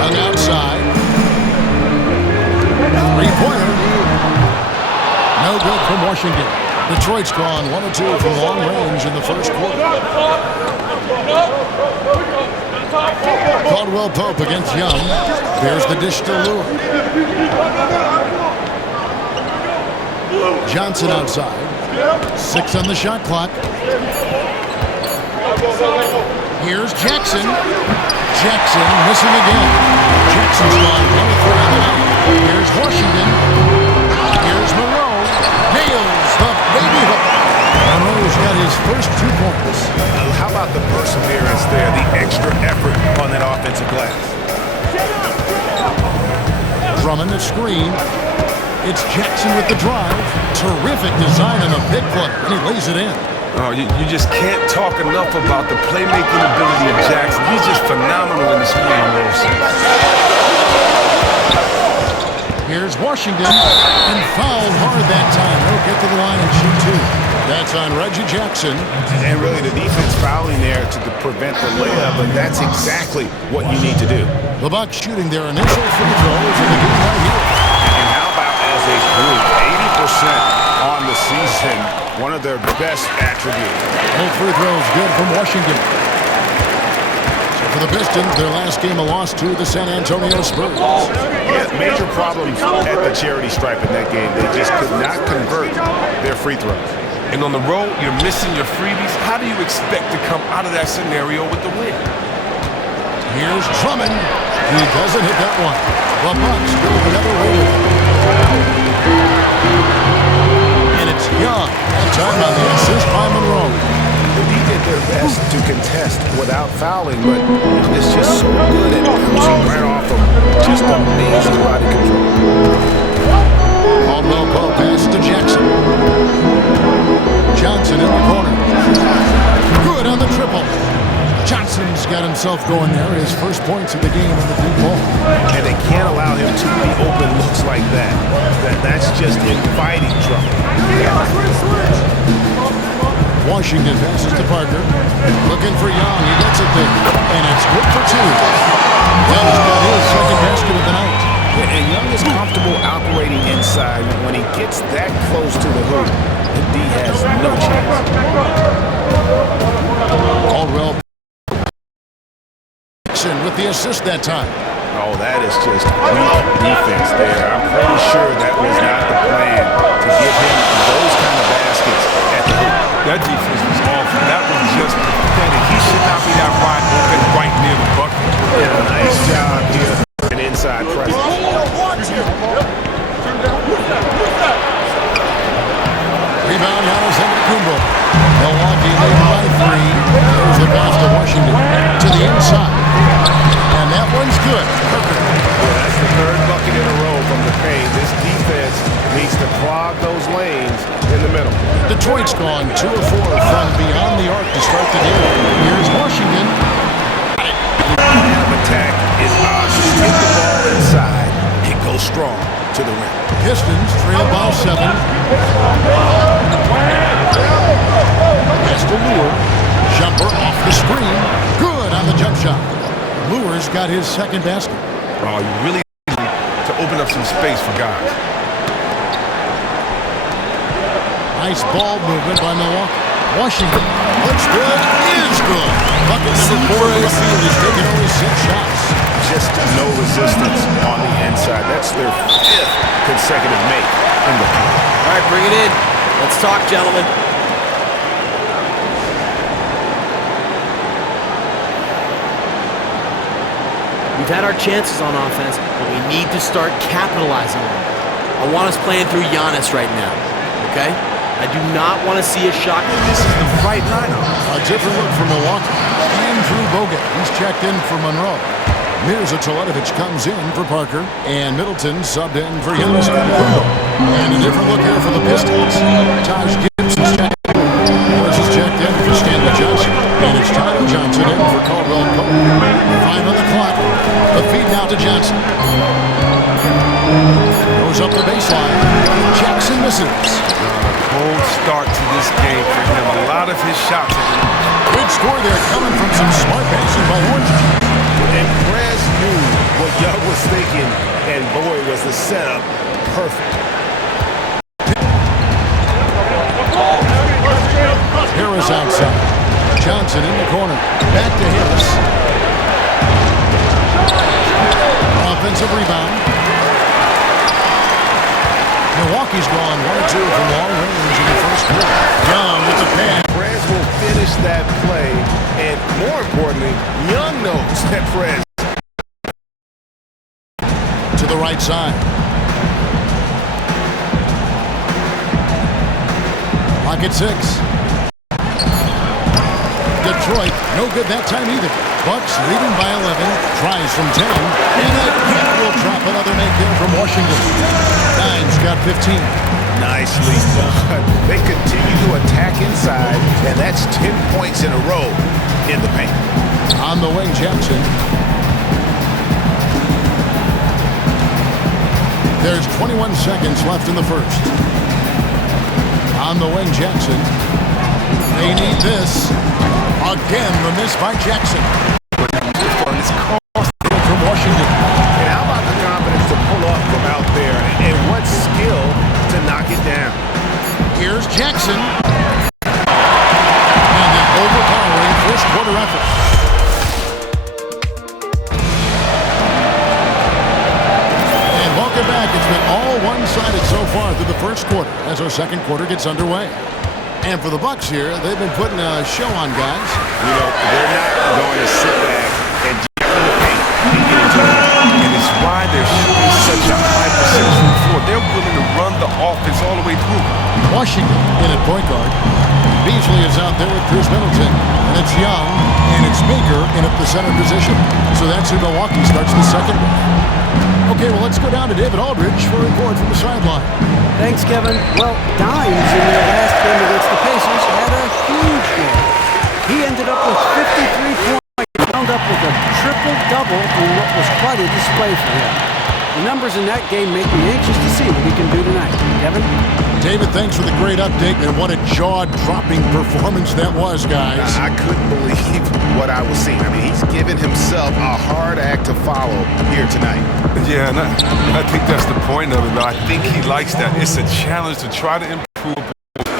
Hung outside. Three-pointer. No good from Washington. Detroit's gone 1 of 2 from long range in the first quarter. Caldwell Pope against Young. There's the dish to Lure. Johnson outside. 6 on the shot clock. Here's Jackson. Jackson missing again. Jackson's gone 1 of 3 on the night. Here's Washington. Here's Monroe. Nails the baby hook. Monroe's got his first 2 points. How about the perseverance there, the extra effort on that offensive glass? Drummond the screen. It's Jackson with the drive. Terrific design on a big play, and he lays it in. Oh, you just can't talk enough about the playmaking ability of Jackson. He's just phenomenal in the screen roll sense. Here's Washington, and fouled hard that time. He'll get to the line and shoot 2. That's on Reggie Jackson. And really the defense fouling there to prevent the layup, and that's exactly what you need to do. The Bucks shooting their initial free throws in the game right here. And how about as a group, 80% on the season, one of their best attributes. Both free throws good from Washington. So for the Pistons, their last game a loss to the San Antonio Spurs. Yeah, major problems at the charity stripe in that game. They just could not convert their free throws. And on the road, you're missing your freebies. How do you expect to come out of that scenario with the win? Here's Drummond. He doesn't hit that one. The Bucks go the other way with it. And it's Young. That time on the assist by Monroe. The D did their best to contest without fouling, but it's just so good at bouncing right off of just amazing body control. Caldwell Pope pass to Jackson. Johnson in the corner. Good on the triple. Johnson's got himself going there. His first points of the game in the deep ball. And they can't allow him to be open looks like that. That's just inviting trouble. Washington passes to Parker. Looking for Young. He gets it there. And it's good for 2. Young's got his second basket of the night. And Young is comfortable operating inside. When he gets that close to the hoop, the D has no chance. Caldwell with the assist that time. Oh, that is just weak defense there. I'm pretty sure that was not the plan to give him those kind of baskets at the hoop. That defense was awful. That was just pathetic. He should not be that wide open right near the bucket. Yeah, nice job here. An inside presence. Rebound, Giannis Antetokounmpo. Milwaukee leading by 3. There's the pass to Washington. To the inside. And that one's good. Perfect. Yeah, that's the 3rd bucket in a row from the paint. This defense needs to clog those lanes in the middle. Detroit's gone 2 of 4 from beyond the arc to start the game. Here's Washington. The plan of attack is obvious. Get the ball inside and go strong to the rim. Pistons trail by 7. Pass to Lure. Jumper off the screen. Good on the jump shot. Lure's got his second basket. Oh, you really need to open up some space for guys. Nice ball movement by Milwaukee. Washington looks good, is good. Bucket number 4 in the field. He's taken only 6 shots. Just no resistance on the inside. That's their 5th consecutive make in the game. All right, bring it in. Let's talk, gentlemen. We've had our chances on offense, but we need to start capitalizing on them. I want us playing through Giannis right now, okay? I do not want to see a shot. This is the right lineup. A different look for Milwaukee. Andrew Bogut, he's checked in for Monroe. Mirza Teletovic comes in for Parker, and Middleton subbed in for Giannis Antetokounmpo. And a different look here for the Pistons. Taj Gibson's checked in. Morris is checked in for Stanley Johnson. And it's Tyler Johnson in for Caldwell Pope. 5 on the clock. The feed now to Johnson. Goes up the baseline. Jackson misses. Cold start to this game for him. A lot of his shots have been Good score there coming from some smart passing by Orange. was thinking, and boy, was the setup perfect. Harris outside. Johnson in the corner. Back to Harris. Offensive rebound. Milwaukee's gone 1-2 from long range in the first quarter. Young with the pass. Perez will finish that play, and more importantly, Young knows that Perez. To the right side. Pocket 6. Detroit, no good that time either. Bucks leading by 11, tries from 10, and that will drop another make here from Washington. Dimes got 15. Nicely done. They continue to attack inside, and that's 10 points in a row in the paint. On the wing, Jackson. There's 21 seconds left in the first. On the wing, Jackson. They need this. Again, the miss by Jackson. From Washington. And how about the confidence to pull up from out there, and what skill to knock it down. Here's Jackson. And an overpowering first quarter effort. And welcome back. It's been all one-sided so far through the first quarter as our second quarter gets underway. And for the Bucks here, they've been putting a show on, guys. You know, they're not going to sit back and jump in the paint and get into it. And it's why they're shooting such a high percentage from the floor. They're willing to run the offense all the way through. Washington in at point guard. Beasley is out there with Bruce Middleton. And it's Young, and it's Baker in at the center position. So that's who Milwaukee starts the second with. Okay, well, let's go down to David Aldridge for a report from the sideline. Thanks, Kevin. Well, Dimes in their last game against the Pacers had a huge game. He ended up with 53 points, wound up with a triple-double in what was quite a display for him. The numbers in that game make me anxious to see what he can do tonight. Kevin? David, thanks for the great update, and what a jaw-dropping performance that was, guys. I couldn't believe what I was seeing. I mean, he's given himself a hard act to follow here tonight. Yeah, and I think that's the point of it. I think he likes that. It's a challenge to try to improve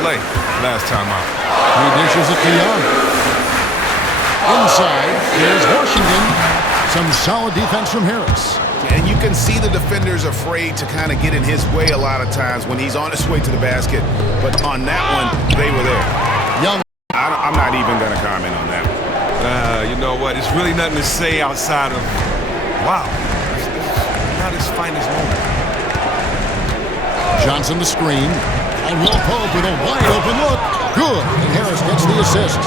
play last time out. He dishes it to Young. Inside, there's Washington. Some solid defense from Harris. And you can see the defenders afraid to kind of get in his way a lot of times when he's on his way to the basket. But on that one, they were there. Young. I'm not even going to comment on that one. You know what? It's really nothing to say outside of, wow, it's not his finest moment. Johnson the screen. And Will Pope with a wide open look. Good. And Harris gets the assist.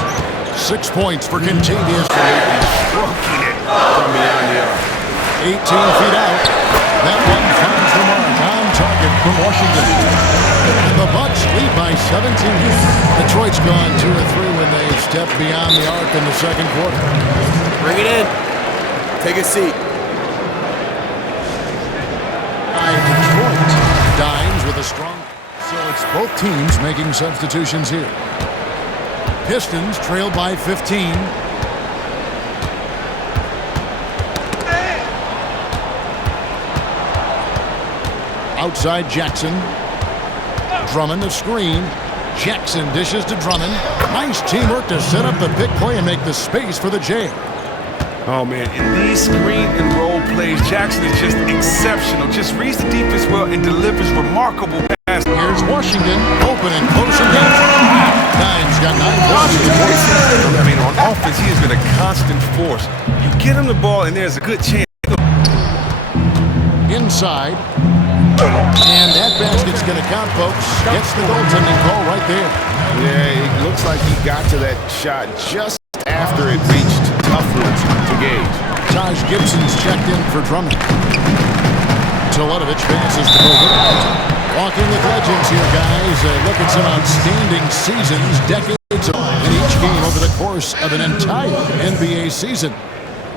6 points for Contavious. Stroking it from beyond the arc. 18 feet out. That one finds the mark on target from Washington. And the Bucks lead by 17. Detroit's gone 2 or 3 when they stepped beyond the arc in the second quarter. Bring it in. Take a seat. By Detroit. Dimes with a strong. So it's both teams making substitutions here. Pistons trail by 15. Outside Jackson. Drummond the screen. Jackson dishes to Drummond. Nice teamwork to set up the big play and make the space for the J. Oh, man, in these screen and roll plays, Jackson is just exceptional. Just reads the defense well and delivers remarkable passes. Here's Washington, open and close again. Dimes got 9 points. I mean, on offense, he has been a constant force. You get him the ball, and there's a good chance. Inside. And that basket's going to count, folks. Gets the goaltending call right there. Yeah, it looks like he got to that shot just after it reached upwards to Gage. Taj Gibson's checked in for Drummond. Teletovic passes to Bogut. Walking with legends here, guys. Look at some outstanding seasons, decades in each game over the course of an entire NBA season.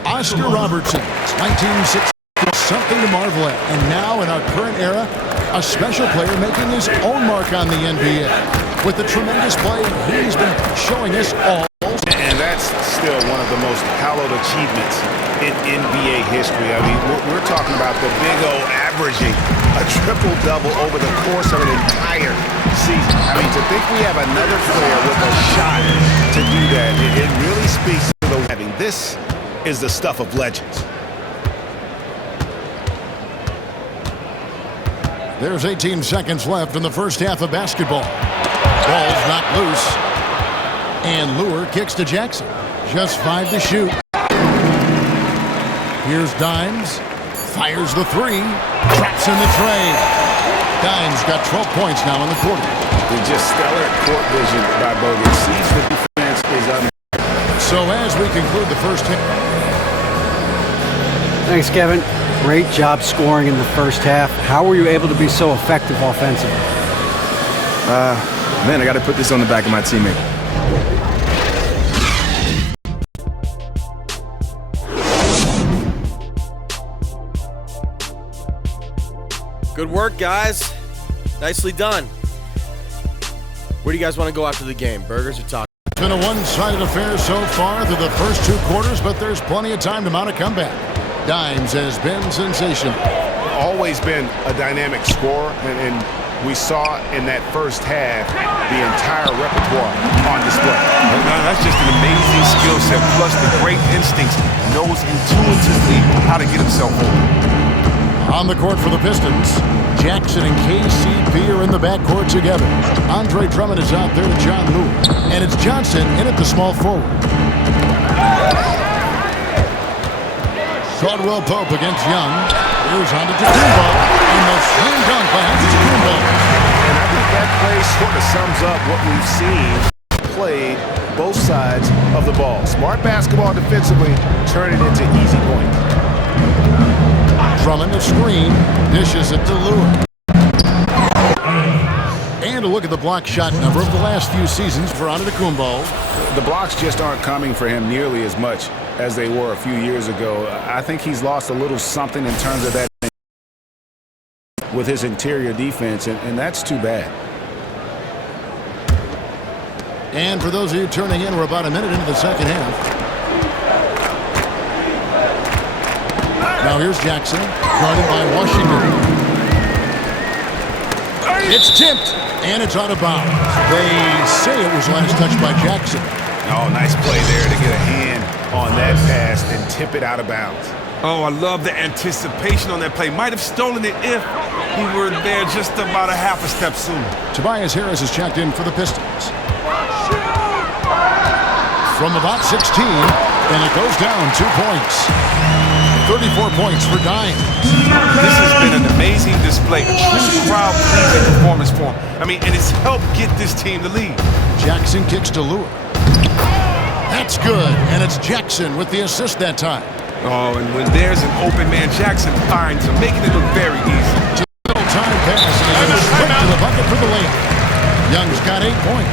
Oscar Robertson, 1960, something to marvel at. And now, in our current era, a special player making his own mark on the NBA. With the tremendous play he's been showing us all. And that's still one of the most most hallowed achievements in NBA history. I mean, we're talking about the Big O averaging a triple-double over the course of an entire season. I mean, to think we have another player with a shot to do that, it really speaks to the having. This is the stuff of legends. There's 18 seconds left in the first half of basketball. Ball's knocked loose. And Lure kicks to Jackson. Just 5 to shoot. Here's Dimes. Fires the 3. Traps in the tray. Dimes got 12 points now in the quarter. Just stellar court vision by Bogut. Sees the defense is under. So as we conclude the first half. Thanks, Kevin. Great job scoring in the first half. How were you able to be so effective offensively? Man, I got to put this on the back of my teammate. Good work, guys. Nicely done. Where do you guys want to go after the game? Burgers or tacos? It's been a one-sided affair so far through the first 2 quarters, but there's plenty of time to mount a comeback. Dimes has been sensational. Always been a dynamic scorer, and we saw in that first half the entire repertoire on display. That's just an amazing skill set, plus the great instincts. Knows intuitively how to get himself over. On the court for the Pistons, Jackson and KCP are in the backcourt together. Andre Drummond is out there with John Lue. And it's Johnson in at the small forward. Caldwell Pope against Young. Here's on to Tacumbo. And the slam dunk by Tacumbo. And I think that play sort of sums up what we've seen played both sides of the ball. Smart basketball defensively, turning into easy points. Drummond a screen, dishes it to Lure. And a look at the block shot number of the last few seasons for Antetokounmpo. The blocks just aren't coming for him nearly as much as they were a few years ago. I think he's lost a little something in terms of that with his interior defense, and that's too bad. And for those of you turning in, we're about a minute into the second half. Now here's Jackson, guarded by Washington. It's tipped, and it's out of bounds. They say it was last touched by Jackson. Oh, nice play there to get a hand on that pass and tip it out of bounds. Oh, I love the anticipation on that play. Might have stolen it if he were there just about a half a step sooner. Tobias Harris is checked in for the Pistons. From about 16, and it goes down 2 points. 34 points for Dimes. This has been an amazing display, a true crowd-pleasing performance for him. I mean, and it's helped get this team the lead. Jackson kicks to Lure. That's good, and it's Jackson with the assist that time. Oh, and when there's an open man, Jackson finds him, making it look very easy. Little time pass, and it's straight to the bucket for the layup. Young's got 8 points.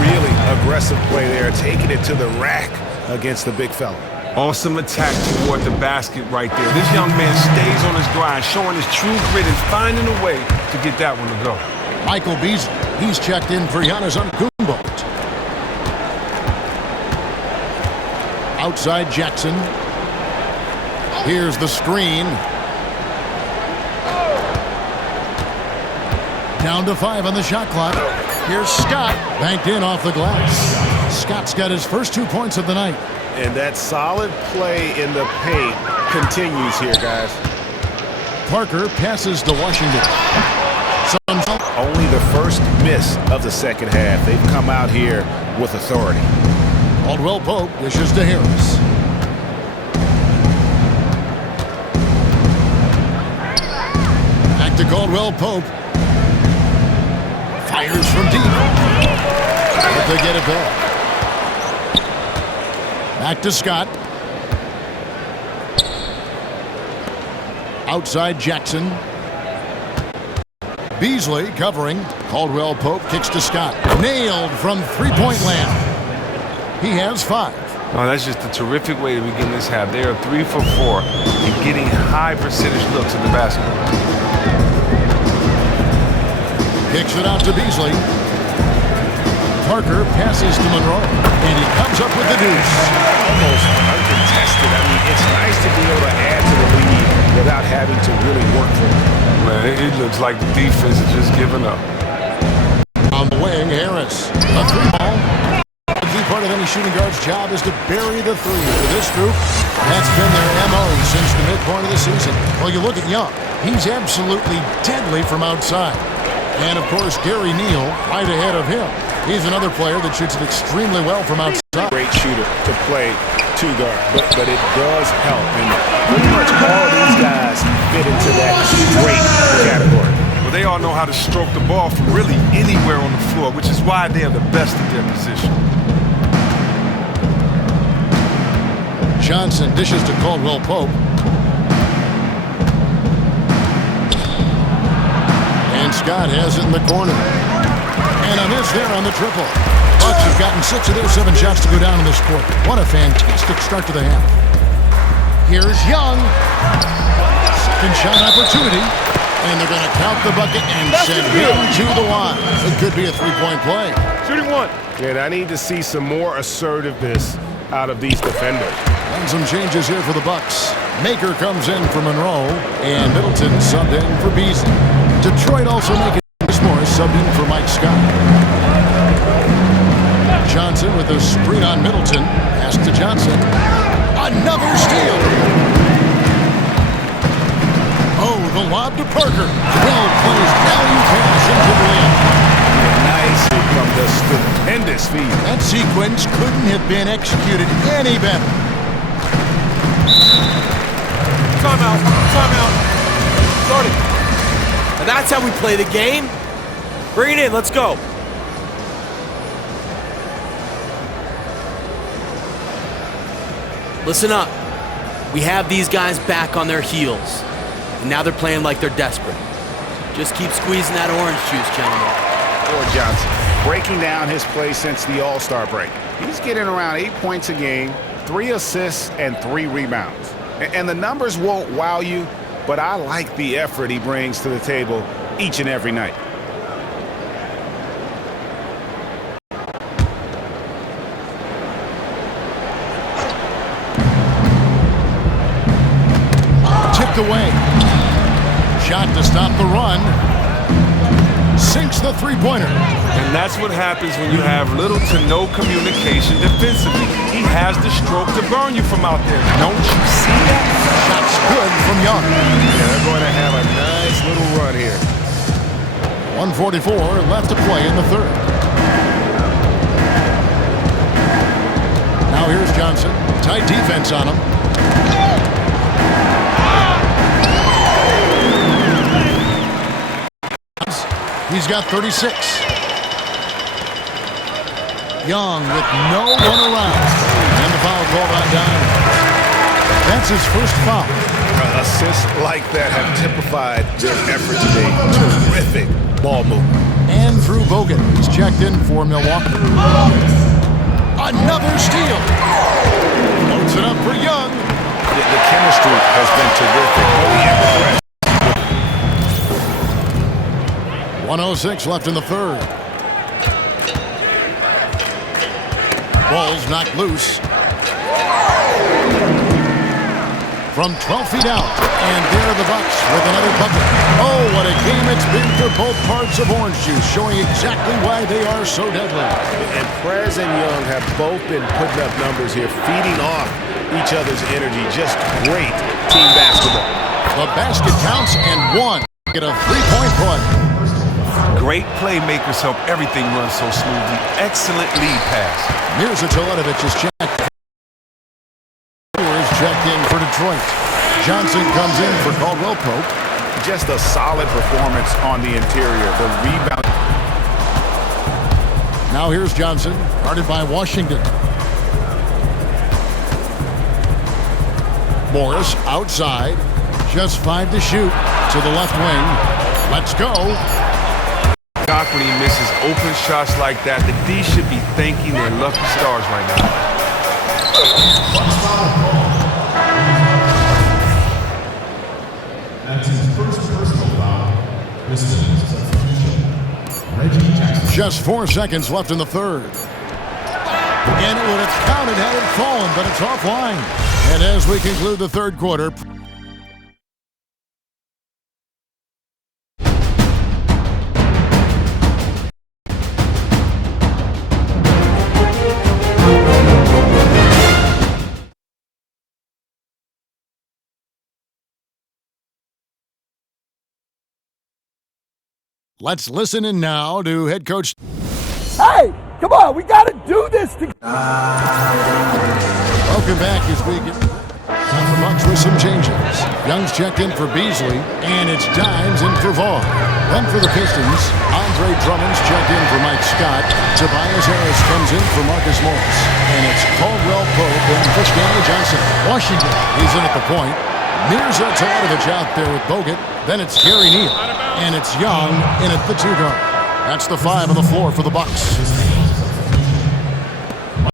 Really aggressive play there, taking it to the rack against the big fella. Awesome attack toward the basket right there. This young man stays on his grind, showing his true grit and finding a way to get that one to go. Michael Beasley, he's checked in for Giannis Antetokounmpo. Outside Jackson. Here's the screen. Down to 5 on the shot clock. Here's Scott, banked in off the glass. Scott's got his first 2 points of the night. And that solid play in the paint continues here, guys. Parker passes to Washington. Only the first miss of the second half. They've come out here with authority. Caldwell Pope dishes to Harris. Back to Caldwell Pope. Fires from deep. But they get it back. Back to Scott. Outside Jackson. Beasley covering. Caldwell Pope kicks to Scott. Nailed from three-point land. He has 5. Oh, that's just a terrific way to begin this half. They are 3 for 4 and getting high percentage looks at the basket. Kicks it out to Beasley. Parker passes to Monroe. And he comes up with the deuce. Almost uncontested. I mean, it's nice to be able to add to the lead without having to really work for it. Man, it looks like the defense is just giving up. On the wing, Harris. A three ball. A key part of any shooting guard's job is to bury the three. For this group, that's been their MO since the midpoint of the season. Well, you look at Young. He's absolutely deadly from outside. And, of course, Gary Neal right ahead of him. He's another player that shoots it extremely well from outside. Great shooter to play two guard, but it does help. And pretty much all these guys fit into that great category. Well, they all know how to stroke the ball from really anywhere on the floor, which is why they are the best at their position. Johnson dishes to Caldwell Pope. And Scott has it in the corner. And a miss there on the triple. Bucks have gotten 6 of their 7 shots to go down in this quarter. What a fantastic start to the half. Here's Young. Second shot opportunity. And they're going to count the bucket and send him to the line. It could be a three-point play. Shooting one. And I need to see some more assertiveness out of these defenders. And some changes here for the Bucks. Maker comes in for Monroe. And Middleton subbed in for Beasley. Detroit also making Morris subbed in for Mike Scott. Johnson with a screen on Middleton. Pass to Johnson. Another steal. Oh, the lob to Parker. Well placed value pass into the lane. Nice from the stupendous feed. That sequence couldn't have been executed any better. Timeout. Timeout. Starting. And that's how we play the game. Bring it in. Let's go. Listen up. We have these guys back on their heels. And now they're playing like they're desperate. Just keep squeezing that orange juice, gentlemen. Or Johnson, breaking down his play since the All-Star break. He's getting around 8 points a game, 3 assists, and 3 rebounds. And the numbers won't wow you, but I like the effort he brings to the table each and every night. Tipped away. Shot to stop the run. Sinks the three-pointer. And that's what happens when you have little to no communication defensively. He has the stroke to burn you from out there. Don't you see that? Shot's good from Young. Yeah, they're going to have a nice little run here. 1:44 left to play in the third. Now here's Johnson. Tight defense on him. He's got 36. Young with no one around. And the foul called on Dime. That's his first foul. Assists like that have typified their effort today. Terrific ball movement. Andrew Bogut is checked in for Milwaukee. Another steal. Loads it up for Young. The chemistry has been terrific. Really ever 1:06 left in the third. Ball's knocked loose. From 12 feet out. And there are the Bucks with another bucket. Oh, what a game it's been for both parts of Orange Juice, showing exactly why they are so deadly. And Perez and Young have both been putting up numbers here, feeding off each other's energy. Just great team basketball. The basket counts and one. Get a three-point play. Great playmakers help everything run so smoothly. Excellent lead pass. Mirza Teletovic is checked. Is checked in for Detroit. Johnson comes in for Caldwell Pope. Just a solid performance on the interior. The rebound. Now here's Johnson, guarded by Washington. Morris outside. Just 5 to shoot. To the left wing. Let's go. When he misses open shots like that, the D should be thanking their lucky stars right now. That's his first personal foul. Pistons substitution. Reggie Jackson. Just 4 seconds left in the third. And it would have counted had it fallen, but it's offline. And as we conclude the third quarter, let's listen in now to head coach. Hey, come on, we got to do this together. Welcome back as we get the Bucks with some changes. Young's checked in for Beasley, and it's Dimes in for Vaughn. Then for the Pistons, Andre Drummond's checked in for Mike Scott. Tobias Harris comes in for Marcus Morris. And it's Caldwell Pope in for Stanley Johnson. Washington, he's in at the point. Mirza Teletovic out there with Bogut. Then it's Gary Neal. And it's Young in at the 2 guard. That's the 5 on the floor for the Bucks.